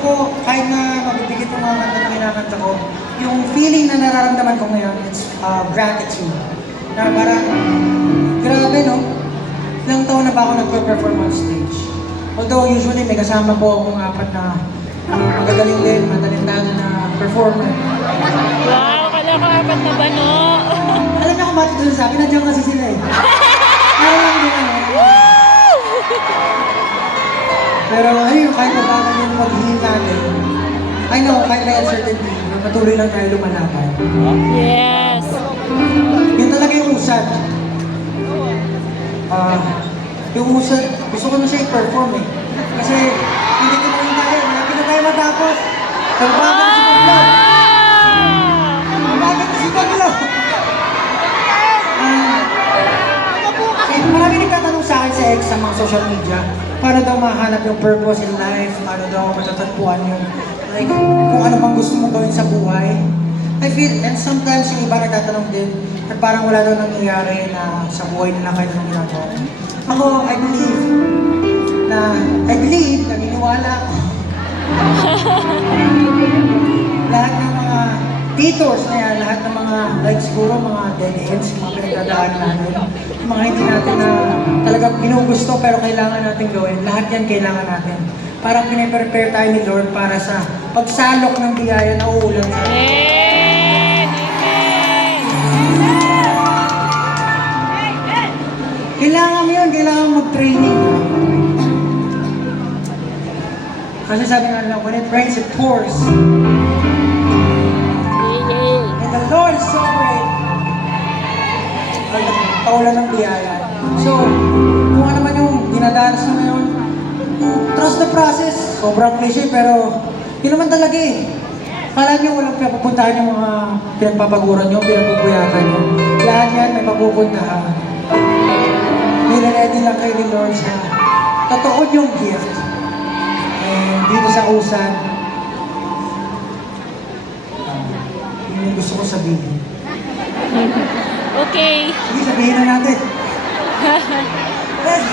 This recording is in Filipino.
ko, kahit na mabibigit yung mga kanta na kinakanta ko, yung feeling na nararamdaman ko ngayon, it's gratitude. Na parang, grabe no? Ilang taon na ba ako nagpe-perform on stage? Although usually may kasama po akong apat na magagaling din, matalentado na performer. Wow, kala ko apat na ba, no? Alam niyo kung bakit ito sasabi? Nandiyan kasi sila eh. Ayaw lang din ako. Pero ayun, kahit pa paano yung mag-heal natin, I know, kahit may uncertainty, patuloy lang tayo lumalaban. Yes. Yun talaga yung usad. Yung usad, gusto ko na siya i-perform eh. Kasi hindi ko naman tayo, malapit na tayo matapos. Pagbagal si Paglo. Pagbagal si Paglo. Marami nagtatanong sa akin sa X sa mga social media, paano daw mahanap yung purpose in life, paano daw matatagpuan yung, like, kung ano bang gusto mong gawin sa buhay. I feel, and sometimes yung iba nagtatanong din, at parang wala daw nangyayari na sa buhay nila kahit anong ginagawa. Ako, I believe, naniniwala ako. Lahat ng mga detours na yan, lahat ng mga, like siguro, mga dead ends, mga pinagdadaan natin, mga hindi natin na talagang ginugusto pero kailangan natin gawin, lahat yan kailangan natin. Parang pinaprepare tayo ni Lord para sa pagsalok ng biyaya na uulan sa atin. Amen! Kailangan mo yun, kailangan mag-training. Kasi sabi nga lang, when it rains, it pours. And the Lord is so great. Ay, paulan ng biyaya. So, kung ano man yung dinadanas mo ngayon, trust the process. Sobrang cliche, pero yun naman talaga eh. Kala nyo walang pinapupuntahan yung mga pinagpapaguran nyo, pinagpupuyakan nyo. Lahat yan may papupuntahan. Nilaledi lang kayo ni Lord sa totoo yung gift. And dito sa usan, yun yung gusto ko sabihin. Okay. Sige, sabihin na natin. Let's